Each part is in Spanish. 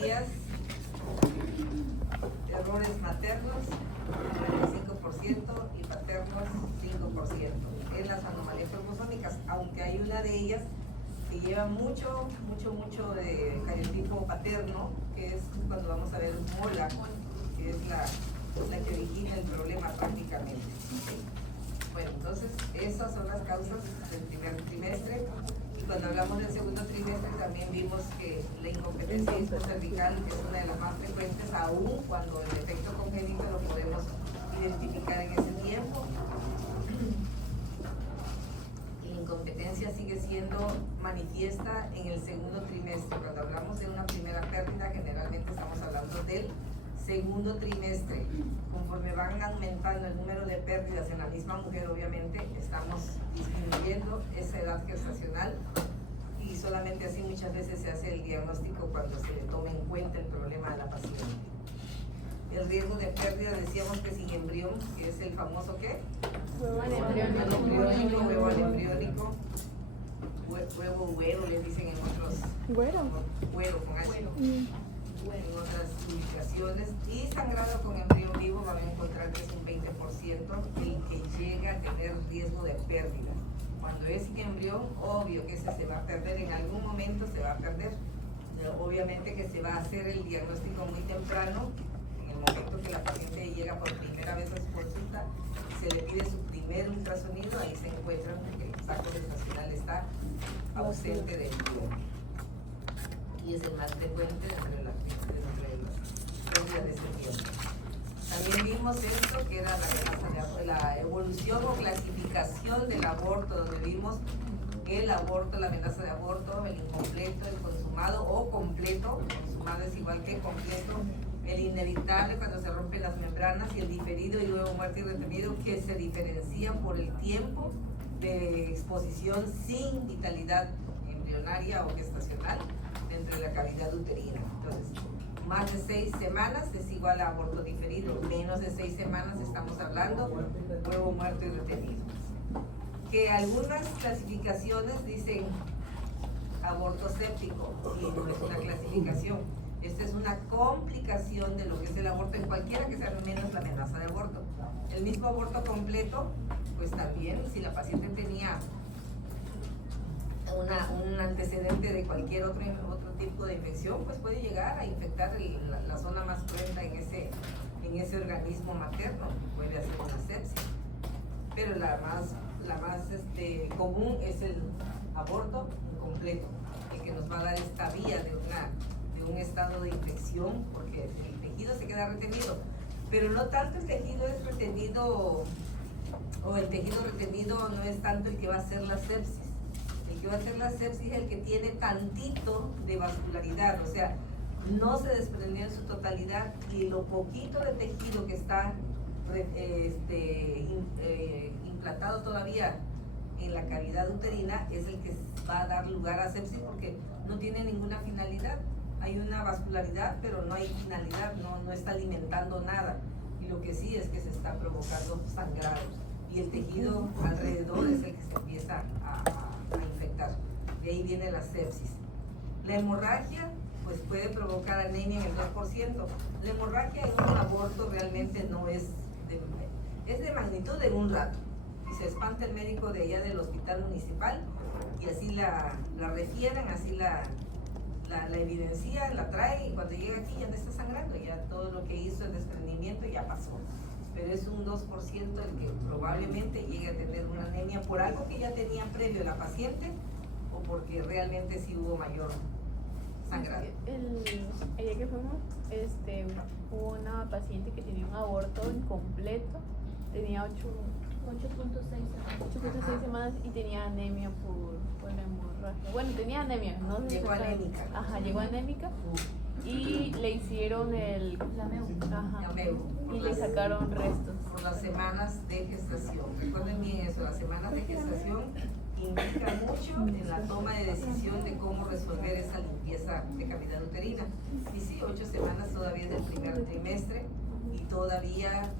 anomalías, errores maternos, 95% y paternos 5%. En las anomalías cromosómicas, aunque hay una de ellas que lleva mucho de cariotipo paterno, que es cuando vamos a ver mola, que es la que origina el problema prácticamente. Bueno, entonces esas son las causas del primer trimestre. Y cuando hablamos del segundo trimestre también vimos que la incompetencia discocervical es una de las más frecuentes, aún cuando el defecto congénito lo podemos identificar en ese tiempo. Y la incompetencia sigue siendo manifiesta en el segundo trimestre. Cuando hablamos de una primera pérdida, generalmente estamos hablando del segundo trimestre. Conforme van aumentando el número de pérdidas en la misma mujer, obviamente estamos disminuyendo esa edad gestacional, y solamente así muchas veces se hace el diagnóstico cuando se le toma en cuenta el problema de la paciente. El riesgo de pérdida, decíamos que sin embrión, que es el famoso ¿qué? Huevo anembriónico, huevo anembriónico, huevo güero, les dicen en otros. Güero con H. En otras publicaciones. Y sangrado con embrión vivo van a encontrar que es un 20% el que llega a tener riesgo de pérdida. Cuando es sin embrión, obvio que ese se va a perder, en algún momento se va a perder. Obviamente que se va a hacer el diagnóstico muy temprano. En el momento que la paciente llega por primera vez a su consulta, se le pide su primer ultrasonido, ahí se encuentra que el saco gestacional está ausente del embrión. Y es el más frecuente entre las pérdidas de ese tiempo. También vimos esto, que era la evolución o clasificación del aborto, donde vimos el aborto, la amenaza de aborto, el incompleto, el consumado o completo. Consumado es igual que completo. El inevitable, cuando se rompen las membranas, y el diferido y luego muerte y retenido, que se diferencian por el tiempo de exposición sin vitalidad embrionaria o gestacional dentro de la cavidad uterina. Entonces, más de 6 semanas es igual a aborto diferido, menos de 6 semanas estamos hablando huevo muerto y retenido. Que algunas clasificaciones dicen aborto séptico, y no es una clasificación. Esta es una complicación de lo que es el aborto, en cualquiera que sea menos la amenaza de aborto. El mismo aborto completo, pues también, si la paciente tenía un antecedente de cualquier otro tipo de infección, pues puede llegar a infectar la zona más cruenta en ese organismo materno, puede hacer una sepsis. Pero la más común es el aborto incompleto, el que nos va a dar esta vía de un estado de infección, porque el tejido se queda retenido, pero no tanto el tejido es retenido, o el tejido retenido no es tanto el que va a hacer la sepsis. El que va a hacer la sepsis es el que tiene tantito de vascularidad, o sea, no se desprendió en su totalidad, y lo poquito de tejido que está implantado todavía en la cavidad uterina es el que va a dar lugar a sepsis, porque no tiene ninguna finalidad. Hay una vascularidad, pero no hay finalidad, no está alimentando nada, y lo que sí es que se está provocando sangrado, y el tejido alrededor es el que se empieza a infectar. De ahí viene la sepsis. La hemorragia pues puede provocar anemia en el 2%. La hemorragia en un aborto realmente no es de magnitud de un rato, y se espanta el médico de allá del hospital municipal, y así la refieren, así la evidencia, la trae, y cuando llega aquí ya no está sangrando, ya todo lo que hizo el desprendimiento ya pasó. Pero es un 2% el que probablemente llegue a tener una anemia por algo que ya tenía previo la paciente, o porque realmente sí hubo mayor sangrado. Ayer que fuimos, hubo una paciente que tenía un aborto incompleto, tenía 8.6 semanas y tenía anemia por la hemorragia. Bueno, tenía anemia, ¿no? Llegó anémica. Ajá, llegó anémica. Y le hicieron la MEU, y le sacaron restos. Por las semanas de gestación. Recuerden bien eso, las semanas de gestación indican mucho en la toma de decisión de cómo resolver esa limpieza de cavidad uterina. Y sí, 8 semanas todavía es del primer trimestre, y todavía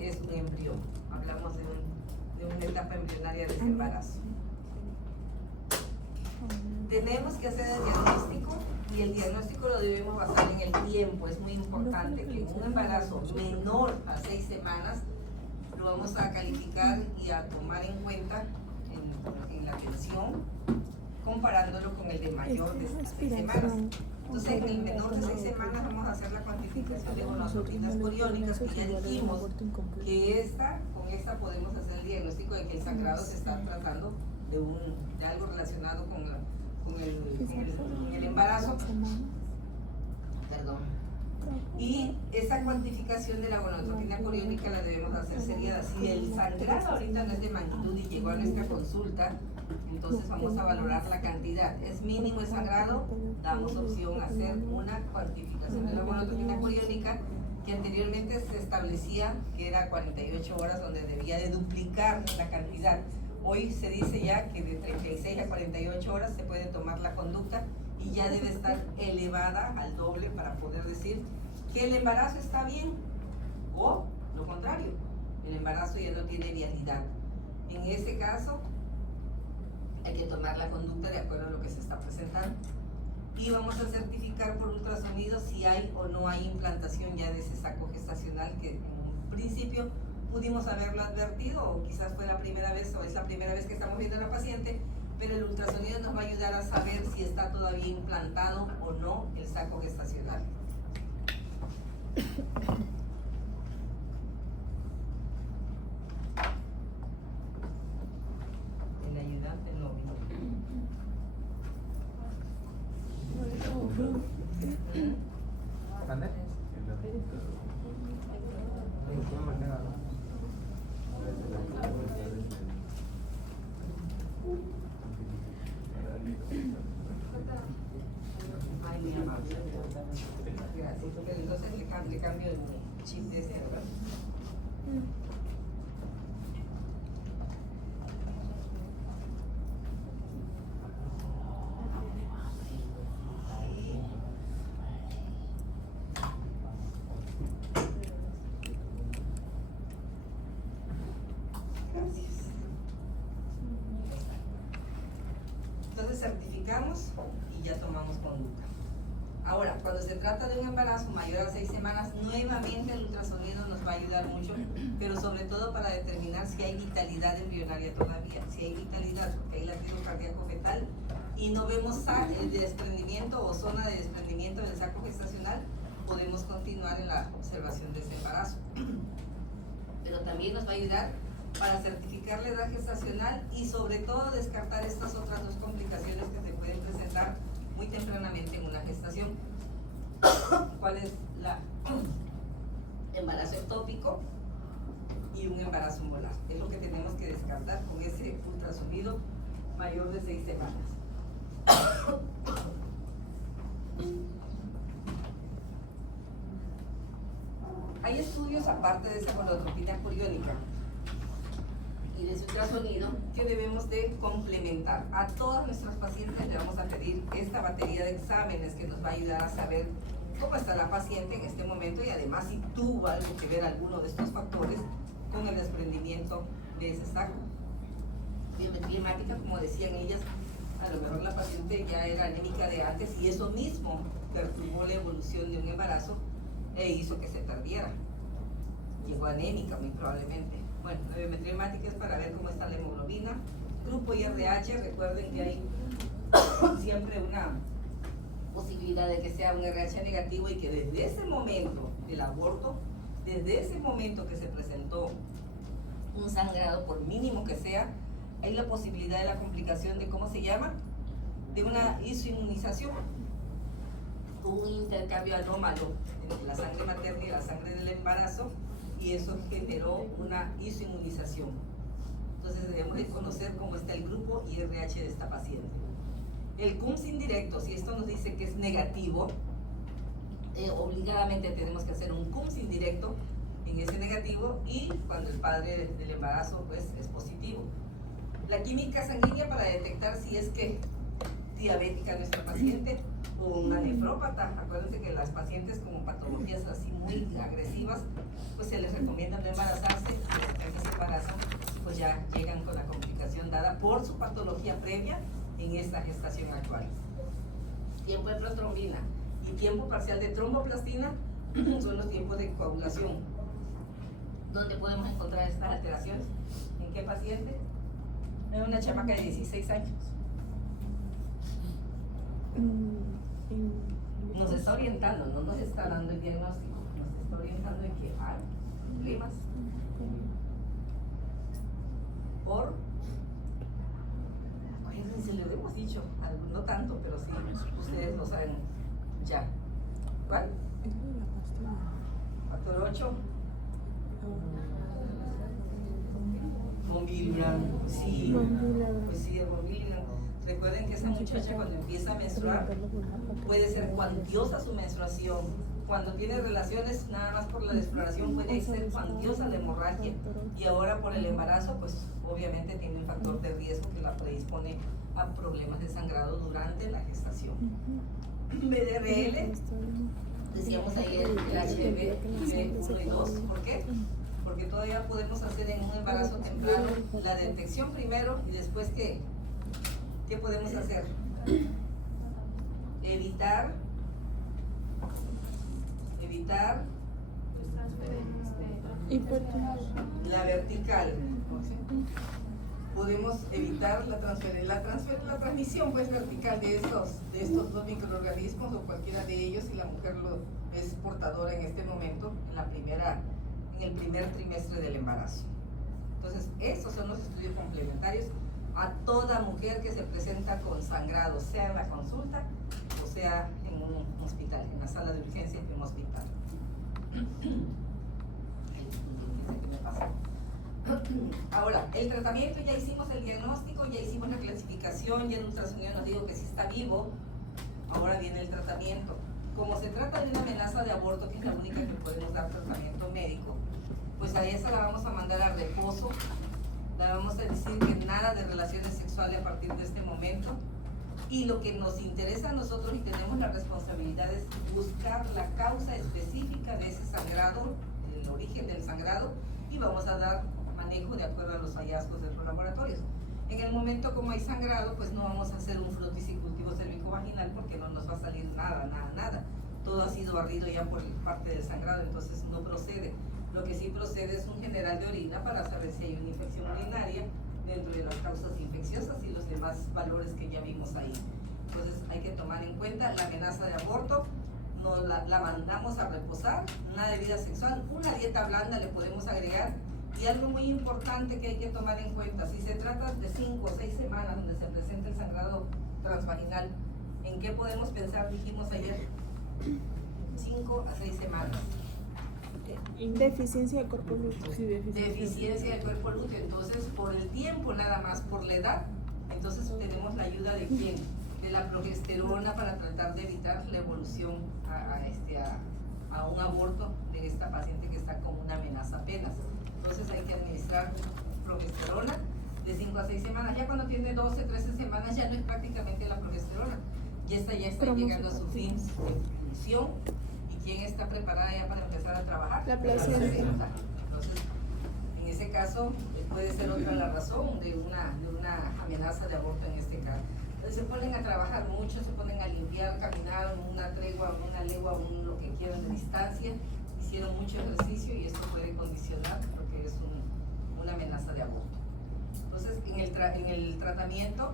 es un embrión. Hablamos de una etapa embrionaria de ese embarazo. tenemos que hacer el diagnóstico y el diagnóstico lo debemos basar en el tiempo. Es muy importante que un embarazo menor a 6 semanas lo vamos a calificar y a tomar en cuenta en la atención, comparándolo con el de mayor de 6 semanas. Entonces, en el menor de 6 semanas vamos a hacer la cuantificación de gonotropinas coriónicas, que ya dijimos que con esta podemos hacer el diagnóstico de que el sangrado se está tratando de algo relacionado con el embarazo. Perdón. Y esa cuantificación de la gonadotropina coriónica la debemos hacer seriada. Si el sangrado ahorita no es de magnitud y llegó a nuestra consulta, entonces vamos a valorar la cantidad. ¿Es mínimo el sangrado? Damos opción a hacer una cuantificación de la gonadotropina coriónica, que anteriormente se establecía que era 48 horas, donde debía de duplicar la cantidad. Hoy se dice ya que de 36 a 48 horas se puede tomar la conducta y ya debe estar elevada al doble para poder decir que el embarazo está bien, o lo contrario, el embarazo ya no tiene viabilidad. En ese caso hay que tomar la conducta de acuerdo a lo que se está presentando y vamos a certificar por ultrasonido si hay o no hay implantación ya de ese saco gestacional, que en un principio pudimos haberlo advertido, o quizás fue la primera vez o es la primera vez que estamos viendo a la paciente, pero el ultrasonido nos va a ayudar a saber si está todavía implantado o no el saco gestacional. El ayudante no vino. ¿Mande? Ay, mi amable. Gracias. Pero entonces le cambio el chip de ese, ¿verdad? Entonces certificamos y ya tomamos conducta. Ahora, cuando se trata de un embarazo mayor a 6 semanas, nuevamente el ultrasonido nos va a ayudar mucho, pero sobre todo para determinar si hay vitalidad embrionaria todavía, si hay vitalidad, porque hay latido cardíaco fetal y no vemos el desprendimiento o zona de desprendimiento del saco gestacional, podemos continuar en la observación de ese embarazo. Pero también nos va a ayudar para certificar la edad gestacional y sobre todo descartar estas otras dos complicaciones que se pueden presentar muy tempranamente en una gestación. ¿Cuál es la embarazo ectópico y un embarazo molar? Es lo que tenemos que descartar con ese ultrasonido mayor de 6 semanas. Hay estudios aparte de esa gonadotropina coriónica y de ese ultrasonido que debemos de complementar. A todas nuestras pacientes le vamos a pedir esta batería de exámenes que nos va a ayudar a saber cómo está la paciente en este momento y además si tuvo algo que ver alguno de estos factores con el desprendimiento de ese saco. Biometría hemática, como decían ellas, a lo mejor la paciente ya era anémica de antes y eso mismo perturbó la evolución de un embarazo e hizo que se perdiera. Llegó anémica muy probablemente. Bueno, la biometría hemática es para ver cómo está la hemoglobina. Grupo IRH, recuerden que hay siempre una posibilidad de que sea un RH negativo y que desde ese momento del aborto, desde ese momento que se presentó un sangrado, por mínimo que sea, hay la posibilidad de la complicación de, ¿cómo se llama? De una isoinmunización. Un intercambio anómalo entre la sangre materna y la sangre del embarazo, y eso generó una isoinmunización. Entonces debemos de conocer cómo está el grupo IRH de esta paciente. El CUMS indirecto, si esto nos dice que es negativo, obligadamente tenemos que hacer un CUMS indirecto en ese negativo, y cuando el padre del embarazo pues es positivo. La química sanguínea para detectar si es que diabética nuestra paciente o una nefrópata. Acuérdense que las pacientes con patologías así muy agresivas, pues se les recomienda no embarazarse, y después de ese embarazo pues ya llegan con la complicación dada por su patología previa en esta gestación actual. Tiempo de protrombina y tiempo parcial de tromboplastina son los tiempos de coagulación. ¿Dónde podemos encontrar estas alteraciones? ¿En qué paciente? En una chamaca de 16 años. Nos está orientando, no nos está dando el diagnóstico, nos está orientando en que hay problemas por, si le hemos dicho, no tanto, pero sí, ustedes lo saben ya. ¿Cuál? Factor 8. Bonviluran, sí, pues sí, el bonviluran. Recuerden que esa muchacha cuando empieza a menstruar puede ser cuantiosa su menstruación. Cuando tiene relaciones nada más por la desfloración puede ser cuantiosa la hemorragia. Y ahora por el embarazo pues obviamente tiene un factor de riesgo que la predispone a problemas de sangrado durante la gestación. BDRL, decíamos ayer el HB 1 y 2, ¿por qué? Porque todavía podemos hacer en un embarazo temprano la detección primero y después ¿qué podemos hacer? Evitar la vertical. Podemos evitar la transmisión pues vertical de estos dos microorganismos o cualquiera de ellos si la mujer lo es portadora en este momento en el primer trimestre del embarazo. Entonces, estos son los estudios complementarios a toda mujer que se presenta con sangrado, sea en la consulta o sea en un hospital, en la sala de urgencia de un hospital. Ahora, el tratamiento, ya hicimos el diagnóstico, ya hicimos la clasificación, ya el ultrasonido nos dijo que sí está vivo. Ahora viene el tratamiento. Como se trata de una amenaza de aborto, que es la única que podemos dar tratamiento médico, pues a esa la vamos a mandar a reposo. La vamos a decir que nada de relaciones sexuales a partir de este momento. Y lo que nos interesa a nosotros y tenemos la responsabilidad es buscar la causa específica de ese sangrado, el origen del sangrado, y vamos a dar manejo de acuerdo a los hallazgos de los laboratorios. En el momento como hay sangrado, pues no vamos a hacer un fronticicultivo cérvico-vaginal porque no nos va a salir nada. Todo ha sido barrido ya por parte del sangrado, entonces no procede. Lo que sí procede es un general de orina para saber si hay una infección urinaria dentro de las causas infecciosas y los demás valores que ya vimos ahí. Entonces hay que tomar en cuenta la amenaza de aborto, la mandamos a reposar, nada de vida sexual, una dieta blanda le podemos agregar. Y algo muy importante que hay que tomar en cuenta, si se trata de 5 o 6 semanas donde se presenta el sangrado transvaginal, ¿en qué podemos pensar? Dijimos ayer, 5 a 6 semanas. Deficiencia del cuerpo lúteo. Sí, deficiencia del cuerpo lúteo. Entonces, por el tiempo nada más, por la edad, entonces tenemos la ayuda de quién? De la progesterona para tratar de evitar la evolución a un aborto de esta paciente que está con una amenaza apenas. Entonces hay que administrar progesterona de 5 a 6 semanas. Ya cuando tiene 12, 13 semanas ya no es prácticamente la progesterona. Ya está llegando a su fin de función. ¿Y quién está preparada ya para empezar a trabajar? La placenta. Entonces, en ese caso, puede ser otra la razón de una amenaza de aborto en este caso. Entonces, se ponen a trabajar mucho, se ponen a limpiar, caminar una tregua, una legua, lo que quieran de distancia. Hicieron mucho ejercicio y esto puede condicionar porque es una amenaza de aborto. Entonces, en el tratamiento,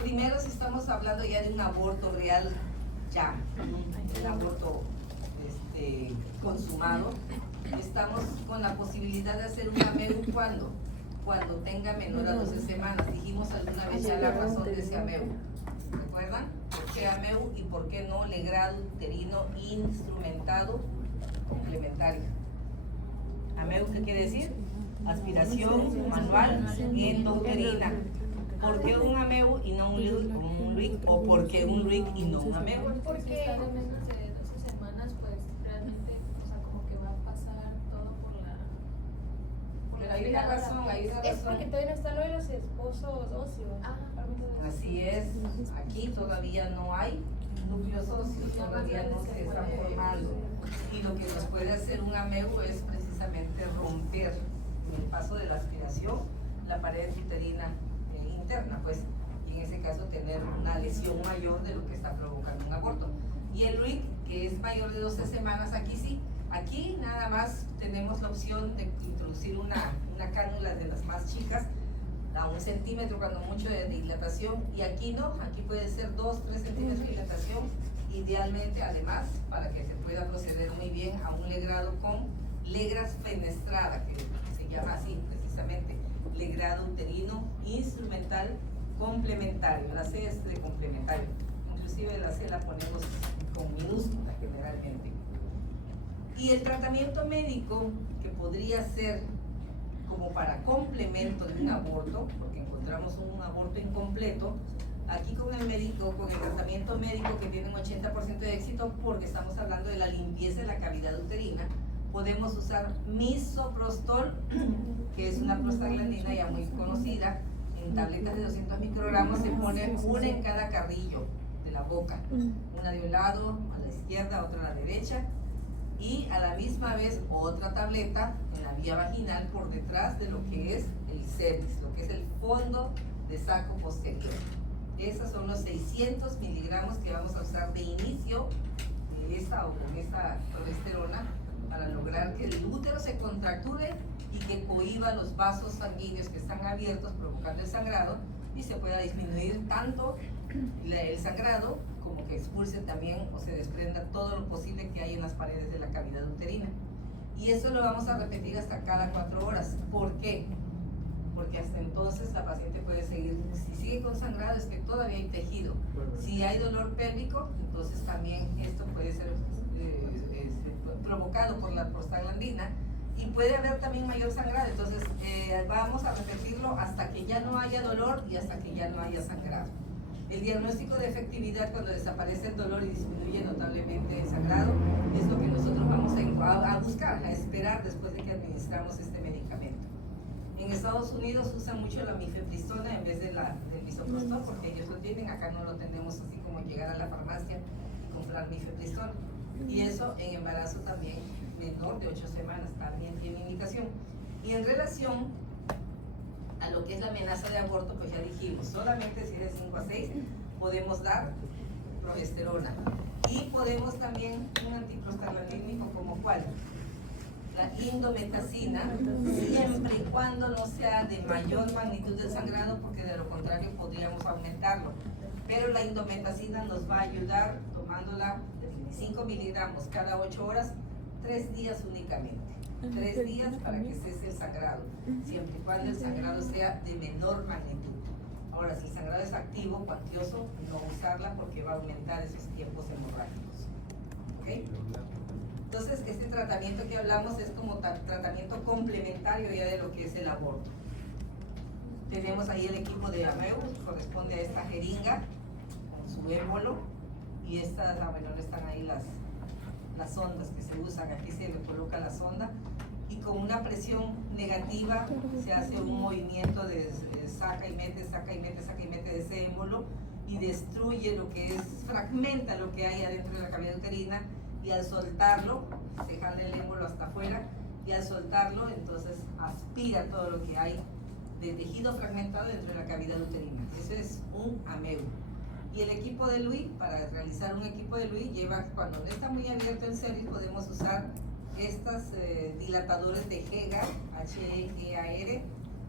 primero si estamos hablando ya de un aborto real, un aborto consumado, estamos con la posibilidad de hacer una AMEU cuando tenga menor a 12 semanas. Dijimos alguna vez ya la razón de ese AMEU. ¿Recuerdan? ¿Por qué AMEU y por qué no legrado uterino instrumentado complementario? AMEU, ¿qué quiere decir? Aspiración manual endouterina. ¿Por qué un AMEU y no un LUIC? ¿O por qué un LUIC y no un AMEU? Porque a menos de 12 semanas, pues realmente, o sea, como que va a pasar todo por la... Pero hay una razón, Es porque todavía no está lo de los esposos óseos. Así es, aquí todavía no hay núcleos óseos, todavía no se está formando. Y lo que nos puede hacer un AMEU es precisamente romper en el paso de la aspiración la pared uterina interna, pues. Y en ese caso tener una lesión mayor de lo que está provocando un aborto. Y el LUIC, que es mayor de 12 semanas, aquí sí. Aquí nada más tenemos la opción de introducir una cánula de las más chicas, a 1 centímetro cuando mucho de dilatación, y aquí no, aquí puede ser 2-3 centímetros de dilatación, idealmente además para que se pueda proceder muy bien a un legrado con legras fenestrada, que se llama así precisamente, legrado uterino instrumental complementario. La C es de complementario, inclusive la C la ponemos con minúscula generalmente. Y el tratamiento médico, que podría ser como para complemento de un aborto, porque encontramos un aborto incompleto, aquí con el médico, con el tratamiento médico que tiene un 80% de éxito, porque estamos hablando de la limpieza de la cavidad uterina, podemos usar misoprostol, que es una prostaglandina ya muy conocida, en tabletas de 200 microgramos, se pone una en cada carrillo de la boca, una de un lado, a la izquierda, otra a la derecha, y a la misma vez otra tableta en la vía vaginal por detrás de lo que es el cervix, lo que es el fondo de saco posterior. Esos son los 600 miligramos que vamos a usar de inicio de esta o con esta progesterona para lograr que el útero se contracture y que cohiba los vasos sanguíneos que están abiertos provocando el sangrado y se pueda disminuir tanto el sangrado como que expulse también o se desprenda todo lo posible que hay en las paredes de la cavidad uterina. Y eso lo vamos a repetir hasta cada 4 horas. ¿Por qué? Porque hasta entonces la paciente puede seguir, si sigue con sangrado es que todavía hay tejido. Si hay dolor pélvico, entonces también esto puede ser provocado por la prostaglandina y puede haber también mayor sangrado. Entonces vamos a repetirlo hasta que ya no haya dolor y hasta que ya no haya sangrado. El diagnóstico de efectividad cuando desaparece el dolor y disminuye notablemente el sangrado es lo que nosotros vamos a buscar, a esperar después de que administramos este medicamento. En Estados Unidos usan mucho la mifepristona en vez del misoprostol porque ellos lo tienen, acá no lo tenemos así como llegar a la farmacia y comprar mifepristona. Y eso en embarazo también menor de 8 semanas también tiene indicación. Y en relación a lo que es la amenaza de aborto, pues ya dijimos, solamente si es de 5 a 6 podemos dar progesterona. Y podemos también un antiprostaglandínico como cuál, la indometacina, siempre y cuando no sea de mayor magnitud del sangrado, porque de lo contrario podríamos aumentarlo. Pero la indometacina nos va a ayudar tomándola de 25 miligramos cada 8 horas, 3 días únicamente. 3 días para que cese el sangrado, siempre y cuando el sangrado sea de menor magnitud. Ahora, si el sangrado es activo, cuantioso, no usarla porque va a aumentar esos tiempos hemorrágicos. ¿Okay? Entonces, este tratamiento que hablamos es como tratamiento complementario ya de lo que es el aborto. Tenemos ahí el equipo de AMEU, corresponde a esta jeringa con su émbolo, y estas, bueno, están ahí las sondas que se usan, aquí se le coloca la sonda y con una presión negativa se hace un movimiento de saca y mete, saca y mete, saca y mete de ese émbolo y destruye lo que es, fragmenta lo que hay adentro de la cavidad uterina, y al soltarlo, se jala el émbolo hasta afuera y al soltarlo entonces aspira todo lo que hay de tejido fragmentado dentro de la cavidad uterina. Eso es un AMEU. Y el equipo de Louis, para realizar un equipo de Louis, lleva, cuando no está muy abierto el cervix, podemos usar estos dilatadores de Hegar, H-E-G-A-R,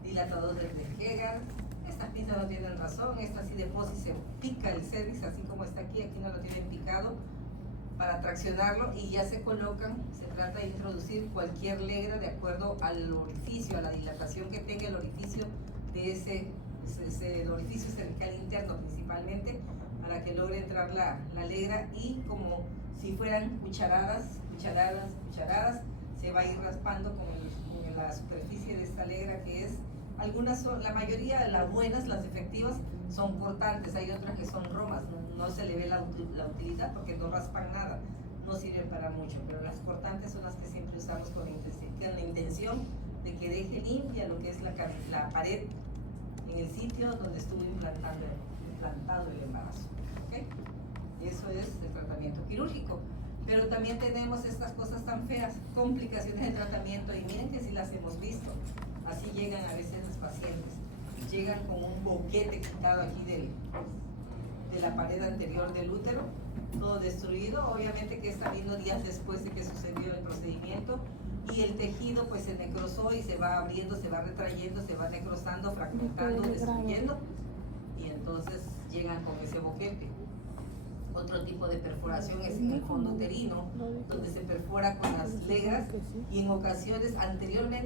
dilatadores de Hegar. Estas pinzas no tienen razón, esta sí de por sí se pica el cervix, así como está aquí, aquí no lo tienen picado, para traccionarlo y ya se colocan. Se trata de introducir cualquier legra de acuerdo al orificio, a la dilatación que tenga el orificio de el orificio cervical interno principalmente, para que logre entrar la legra, y como si fueran cucharadas, se va a ir raspando con la superficie de esta legra, que es, algunas son, la mayoría de las buenas, las efectivas, son cortantes, hay otras que son romas, no se le ve la utilidad porque no raspan nada, no sirven para mucho, pero las cortantes son las que siempre usamos con la intención de que deje limpia lo que es la pared en el sitio donde estuvo implantado el embarazo. ¿Okay? Eso es el tratamiento quirúrgico. Pero también tenemos estas cosas tan feas, complicaciones de tratamiento, y miren que si las hemos visto, así llegan a veces los pacientes. llegan con un boquete quitado aquí de la pared anterior del útero, todo destruido. Obviamente que está viendo días después de que sucedió el procedimiento, y el tejido pues se necrosó y se va abriendo, se va retrayendo, se va necrosando, fragmentando, destruyendo, y entonces llegan con ese boquete. Otro tipo de perforación es en el fondo uterino, donde se perfora con las legras, y en ocasiones anteriormente